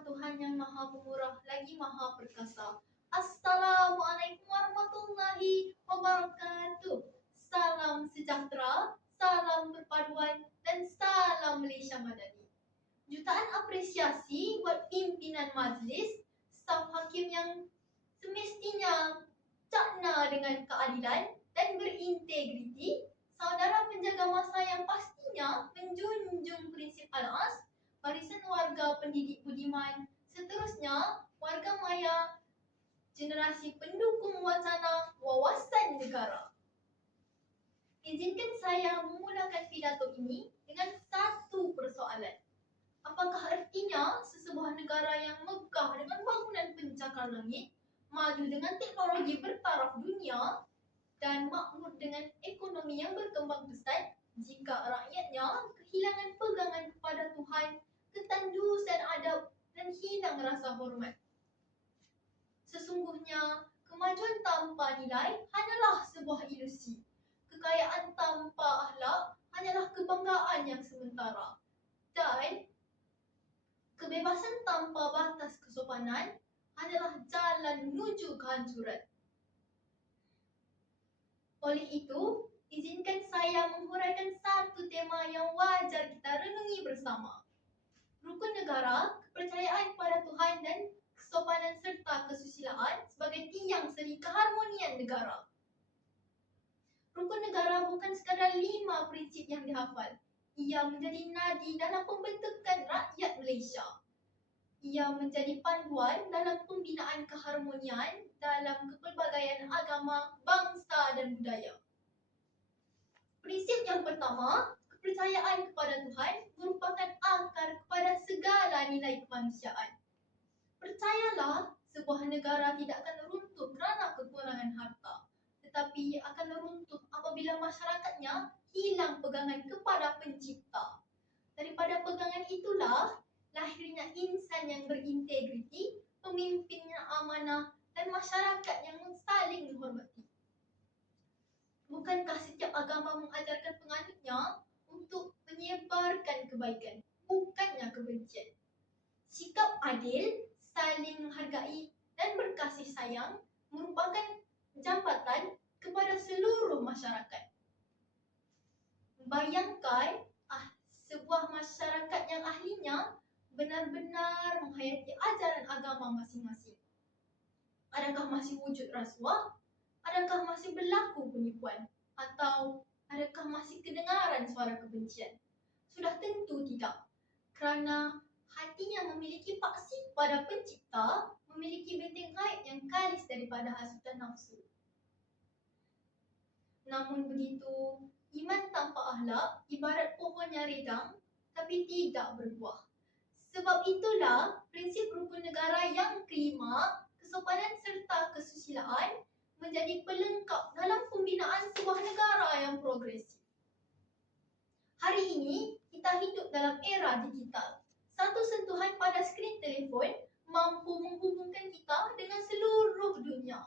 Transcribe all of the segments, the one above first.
nama Tuhan yang Maha Pemurah lagi Maha Perkasa. Assalamualaikum warahmatullahi wabarakatuh. Salam sejahtera, salam perpaduan, dan salam Malaysia Madani. Jutaan apresiasi buat pimpinan majlis, staf hakim yang semestinya cakna dengan keadilan dan berintegriti, saudara penjaga masa yang pastinya menjunjung prinsip al-as, barisan warga pendidik budiman, seterusnya warga maya generasi pendukung wacana wawasan negara. Izinkan saya memulakan pidato ini dengan satu persoalan. Apakah artinya sesebuah negara yang megah dengan bangunan pencakar langit, maju dengan teknologi bertaraf dunia, dan makmur dengan ekonomi yang berkembang pesat jika rakyatnya kehilangan pegangan kepada Tuhan, ketandusan adab, dan hilang rasa hormat? Sesungguhnya, kemajuan tanpa nilai hanyalah sebuah ilusi. Kekayaan tanpa akhlak hanyalah kebanggaan yang sementara. Dan kebebasan tanpa batas kesopanan adalah jalan menuju kehancuran. Oleh itu, izinkan saya menghuraikan satu tema yang wajar kita renungi bersama. Rukun negara, kepercayaan pada Tuhan, dan kesopanan serta kesusilaan sebagai tiang seri keharmonian negara. Rukun negara bukan sekadar 5 prinsip yang dihafal. Ia menjadi nadi dalam pembentukan rakyat Malaysia. Ia menjadi panduan dalam pembinaan keharmonian dalam kepelbagaian agama, bangsa dan budaya. Prinsip yang pertama, kepercayaan kepada Tuhan merupakan akar kepada segala nilai kemanusiaan. Percayalah, sebuah negara tidak akan runtuh kerana kekurangan harta, tetapi akan runtuh apabila masyarakatnya hilang pegangan kepada Pencipta. Daripada pegangan itulah lahirnya insan yang berintegriti, pemimpin yang amanah, dan masyarakat yang saling menghormati. Bukankah setiap agama mengajarkan penganutnya untuk menyebarkan kebaikan, bukannya kebencian? Sikap adil, saling menghargai, dan berkasih sayang merupakan jambatan kepada seluruh masyarakat. Bayangkan sebuah masyarakat yang ahlinya benar-benar menghayati ajaran agama masing-masing. Adakah masih wujud rasuah? Adakah masih berlaku penipuan? Atau adakah masih kedengaran suara kebencian? Sudah tentu tidak. Kerana hatinya memiliki paksi pada Pencipta, memiliki benteng gaib yang kalis daripada hasutan nafsu. Namun begitu, iman tanpa akhlak ibarat pohon yang redang tapi tidak berbuah. Sebab itulah prinsip rukun negara yang kelima, kesopanan serta kesusilaan, menjadi pelengkap dalam pembinaan sebuah negara yang progresif. Hari ini, kita hidup dalam era digital. Satu sentuhan pada skrin telefon mampu menghubungkan kita dengan seluruh dunia.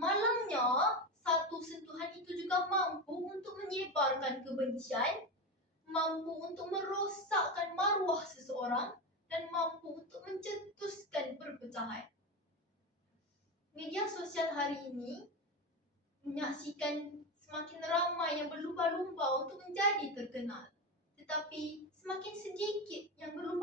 Malangnya, satu sentuhan itu juga mampu untuk menyebarkan kebencian, mampu untuk merosakkan maruah seseorang, dan mampu untuk mencetuskan perpecahan. Media sosial hari ini menyaksikan semakin ramai yang berlumba-lumba untuk menjadi terkenal, tetapi semakin sedikit yang berlumba